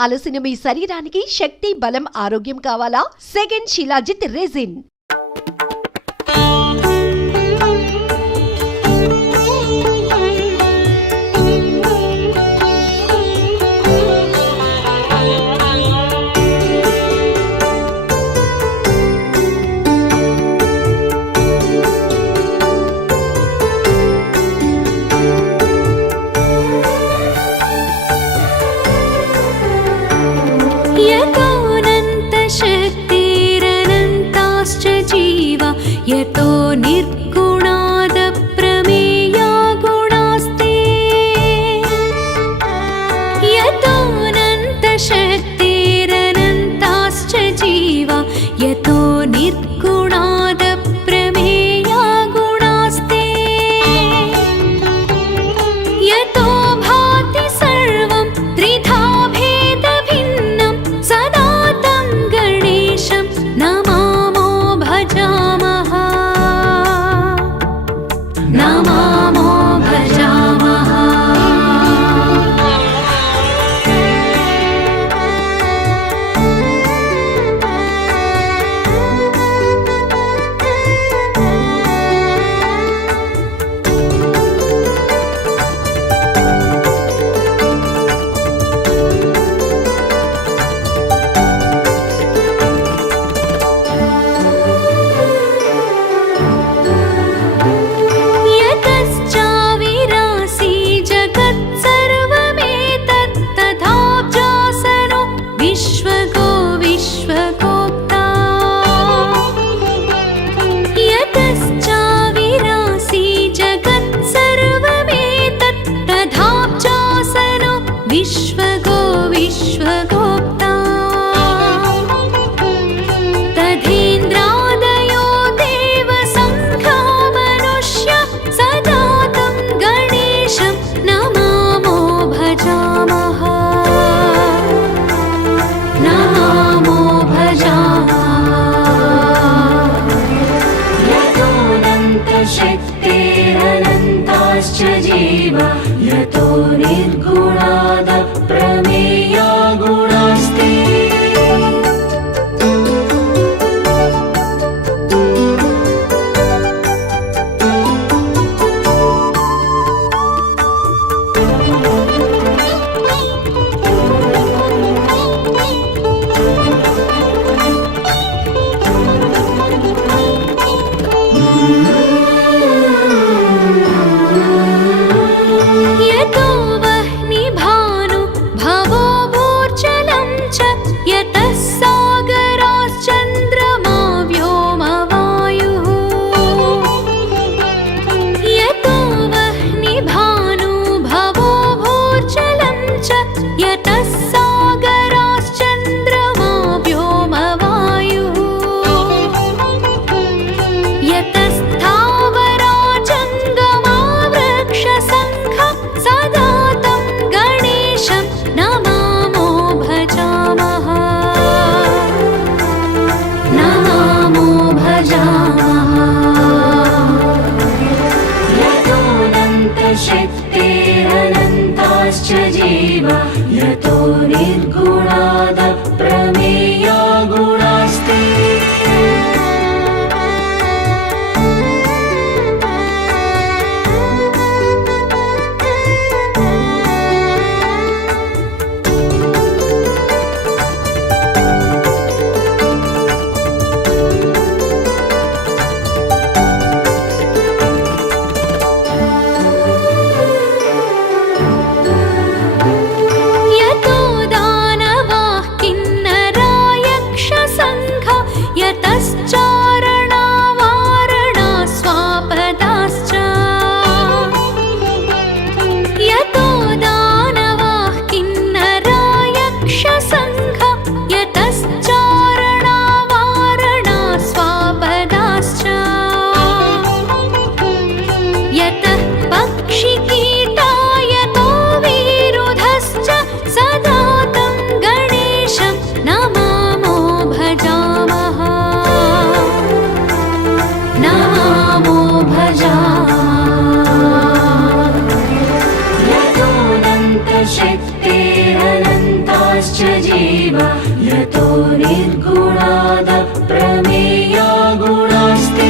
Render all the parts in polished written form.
అలసిన మీ శరీరానికి శక్తి, బలం, ఆరోగ్యం కావాలా? Second shilajit resin. यतोऽनन्तशक्तिरनन्ताश्च यतो निर्गुणाद प्रमेया गुणास्ति।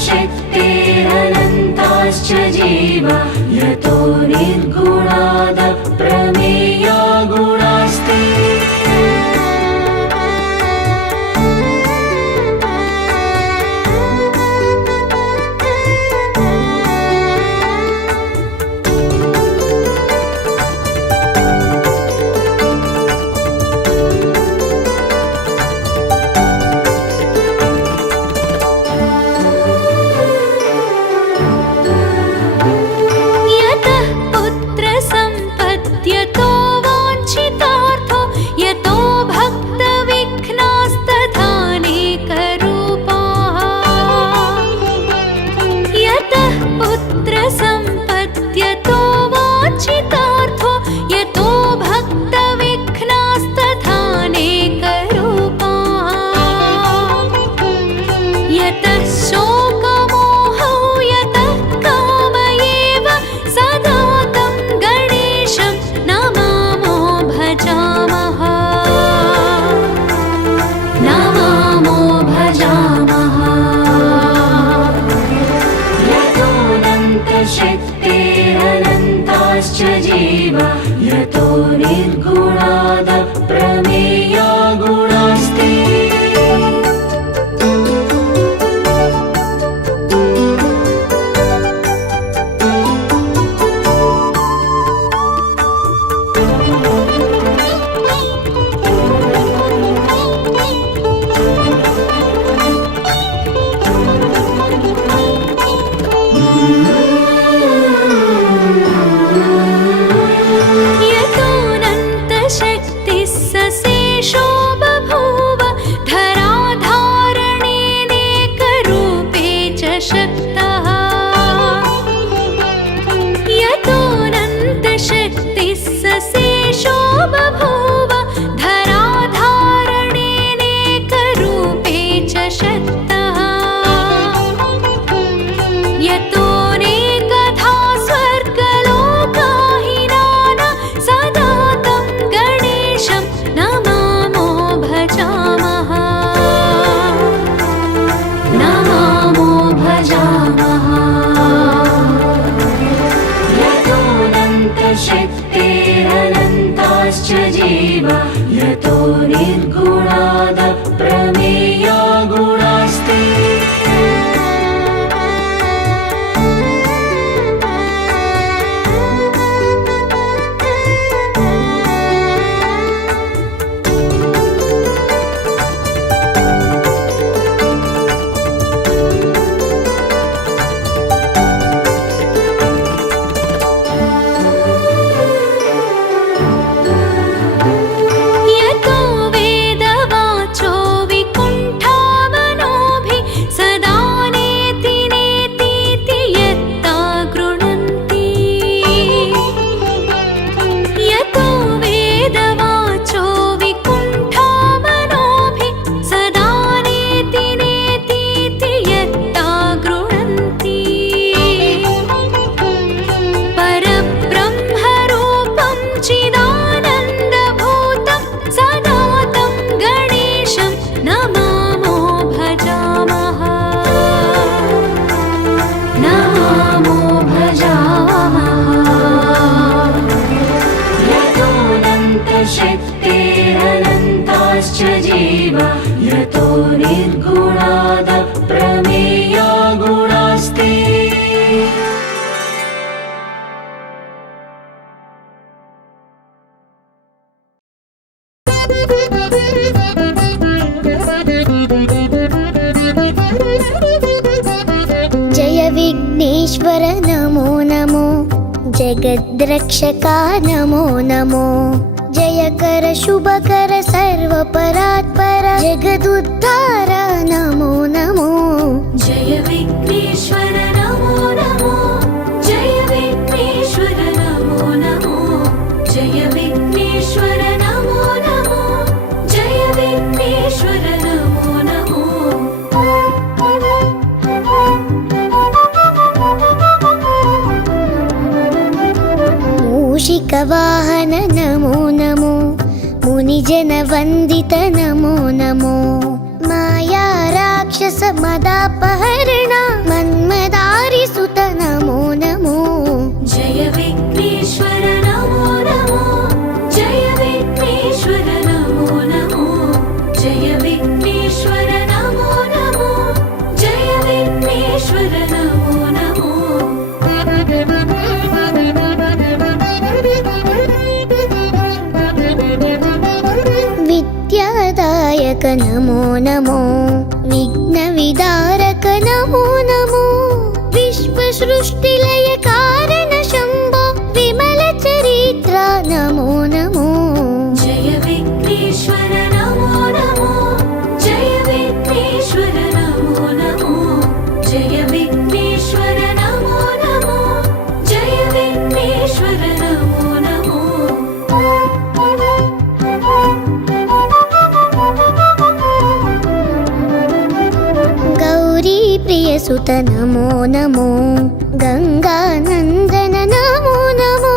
शक्तिरनन्ताश्च जीवा यतो निर्गुणाद प्रमेया गुणास्ति। शक्तिरनन्ताश्च जीवा यतो निर्गुणाद प्रमेया गुणास्ति। शक्तिरनन्ताश्च जीवा यतो निर्गुणाद प्रमेया गुणास्ति। यतो वे विघ्नेश्वर नमो नमो, जगद्रक्षका नमो नमो, जयकर शुभकर सर्वपरात्पर जगदुद्धार नमो नमो। जय विघ्नेश्वर नमो नमो, जय विघ्नेश्वर नमो नमो, जय विघ्नेश्वर नमो नमो, जय विघ्नेश्वर नमो नमो। मूषिकवाहन नमो नमो, मुनिजन वन्दित नमो नमो, माया राक्षस मदापहरण मन्मदारि सुत नमो नमो। जय विघ्नेश्वर नमो नमो, जय विघ्नेश्वर नमो नमो, जय विघ्नेश्वर नमो नमो, जय विघ्नेश्वर नमो नमो। विद्यादायक नमो नमो, विघ्नविदारक नमो नमो, विश्वसृष्टिलय कारण शम्भो विमल चरित्र नमो नमो। जय विघ्नेश्वर नमो नमो, जय विघ्नेश्वर नमो नमो, जय विघ्नेश्वर नमो नमो, जय विघ्नेश्वर नमो नमो। गौरी प्रियसुत नमो नमो, गंगानंदन नमो नमो,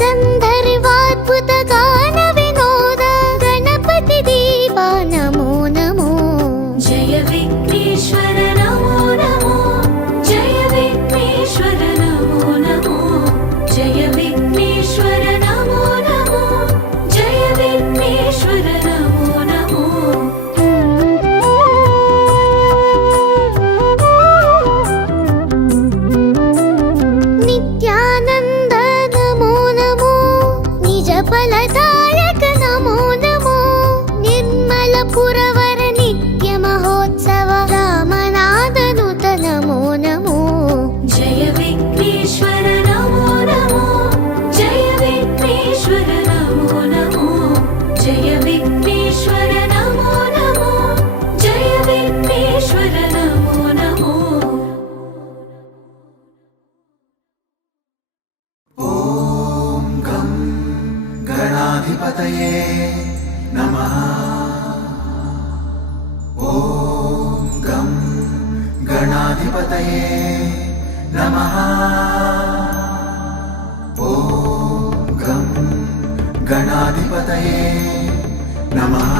गंधर्वाद्भुत गान विनोद गणपति देवा नमो नमो। जय विघ्नेश्वर नमो नमो, जय विघ्नेश्वर नमो नमो, जय विघ्नेश्वर नमो नमो, जय विघ्नेश्वर नमो नमो। नित्यानंद नमो नमो, निज फलदायक नमो नमो, निर्मल पुरवर नित्य महोत्सव रामनादनुत नमो नमो। जय विघ्नेश्वर नमो नमो, जय विघ्नेश्वर नमो नमो, जय विघ्नेश्वर नमो नमो, जय विघ्नेश्वर नमो नमो। गणाधिपतये नमः। ॐ गं गणाधिपतये नमः। ॐ गं गणाधिपतये नमः।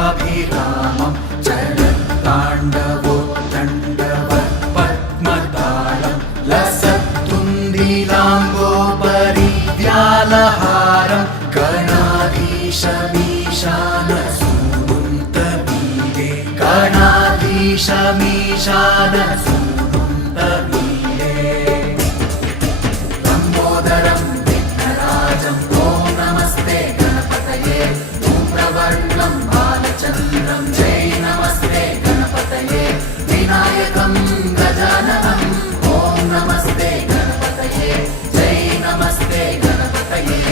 रणक्षुद्रघण्टानिनादाभिरामं चलत्ताण्डवोत्तण्डवत्पद्मतालं लसत्तुन्दिलाम्बोपरिव्यालहारं गणाधीशमीशानसूनुन्तमीडे गणाधीशमीशानसूनुन्तमीडे लम्बोदरं विघ्नराजं ॐ नमस्ते गणपतये धूम्रवर्णं बालचन्द्रं जय नमस्ते गणपतये विनायकं गजाननं ॐ नमस्ते गणपतये जय नमस्ते गणपतये।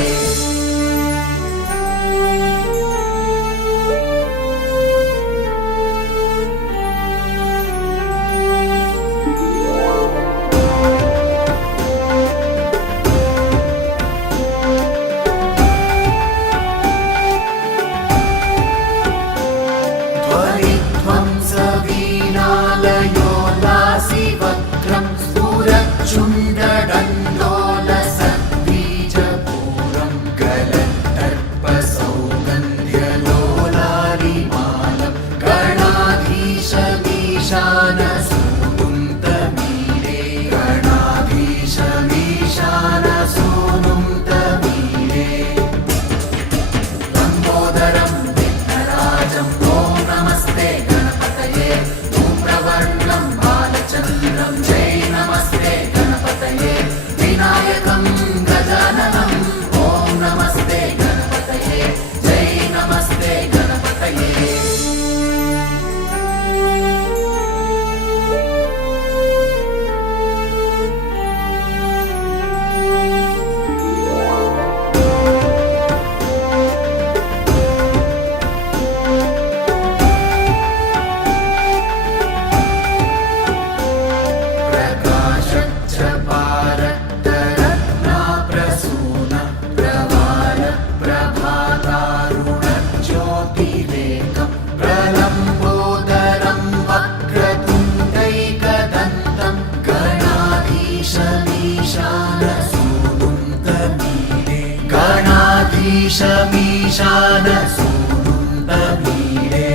गणाधीशमीशान सूनुं तमीरे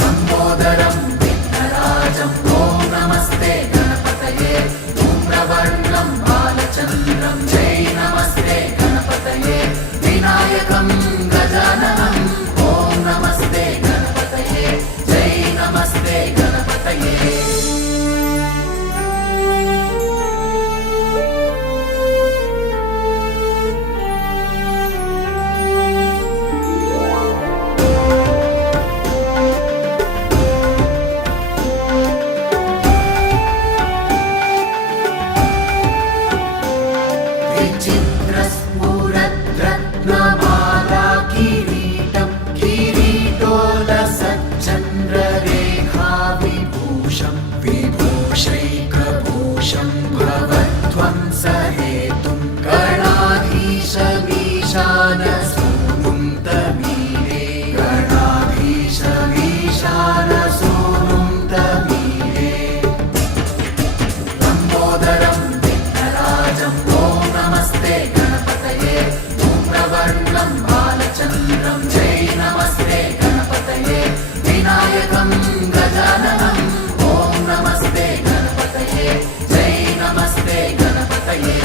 लम्बोदरं विघ्नराजं ॐ नमस्ते गणपतये धूम्रवर्णं बालचन्द्रं जय नमस्ते गणपतये विनायकं गजाननं ॐ नमस्ते गणपतये जय नमस्ते गणपतये विचित्रस्फुरद्रत्नमाला किरीटं किरीटोलसच्चन्द्ररेखा विभूषं विभूषैकभूषं भवध्वंसहेतुं गणाधीशमीशान सूनुं तमीरे गणाधीशमीशान सूनुं तमीरे लम्बोदरं विघ्नराजं ॐ नमस्ते गणपतये धूम्रवर्णं बालचन्द्रं जय नमस्ते गणपतये विनायकं गजाननं ॐ नमस्ते गणपतये जय नमस्ते गणपतये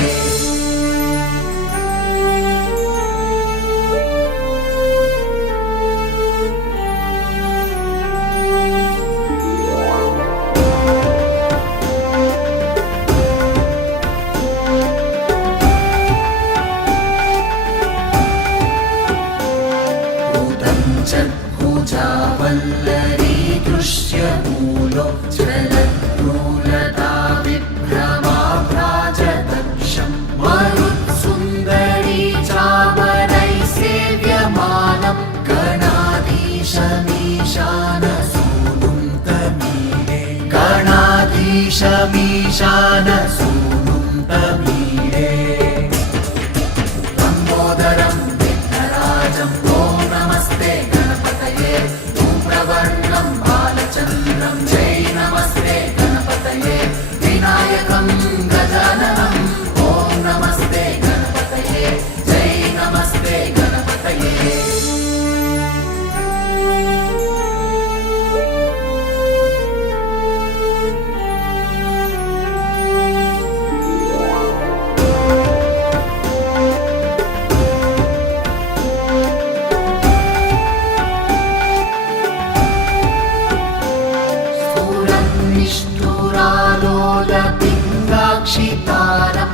भुजावल्लरी दृश्यमूलो जलद्रूलता विभ्रमाभ्राजदक्षं मरुत्सुन्दरी चामरैः सेव्यमानं गणाधीशमीशान सूनुं तमीरे गणाधीशमीशान सूनुं तमीरे लम्बोदरं विघ्नराजं ॐ नमस्ते गणपतये धूम्रवर्णं बालचन्द्रं जय नमस्ते गणपतये विनायकं गजाननं ॐ नमस्ते गणपतये जय नमस्ते गणपतये निष्ठुरालोलपिङ्गाक्षितारं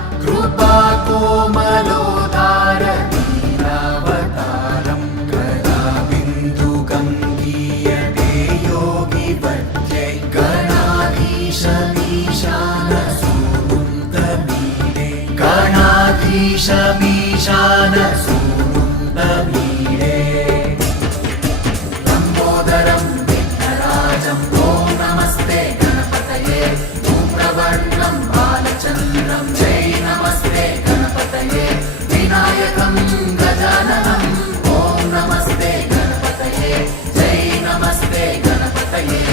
कृपाकोमलोदारनीलावतारं गदाबिन्दुगङ्गीयते योगिवद्यै गणाधीशमीशान सूनुं तमीरे गणाधीशमीशान सूनुं तमीरे लम्बोदरं विघ्नराजं ॐ नमस्ते गणपतये धूम्रवर्णं बालचन्द्रं जय नमस्ते गणपतये विनायकं गजाननं ॐ नमस्ते गणपतये जय नमस्ते गणपतये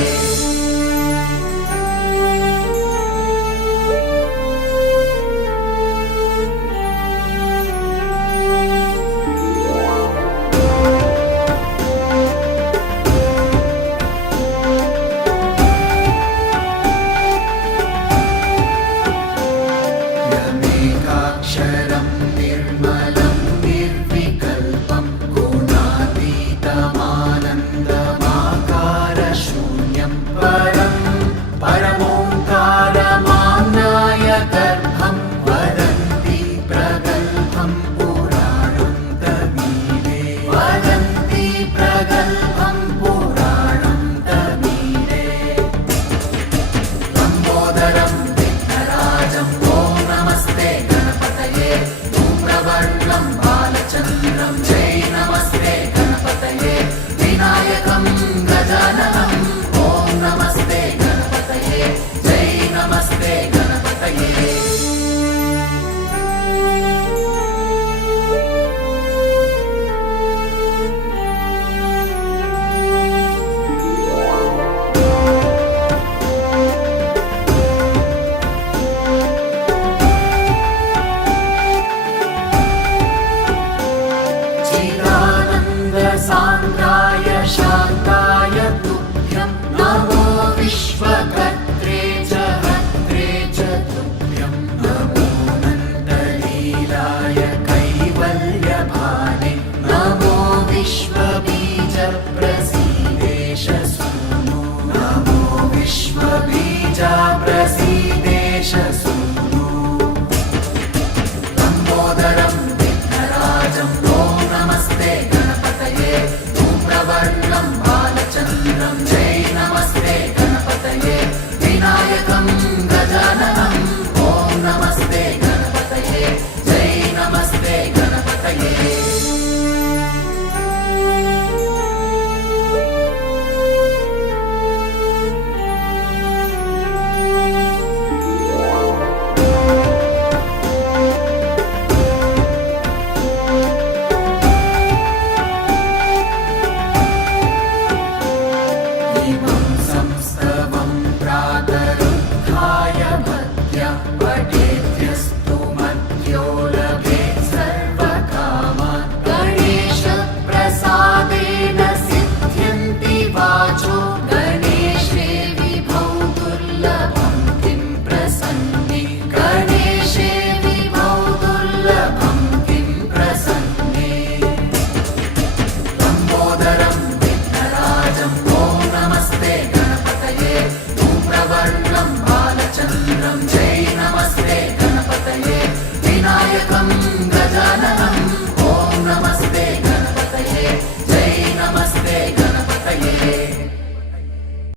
सान्द्रा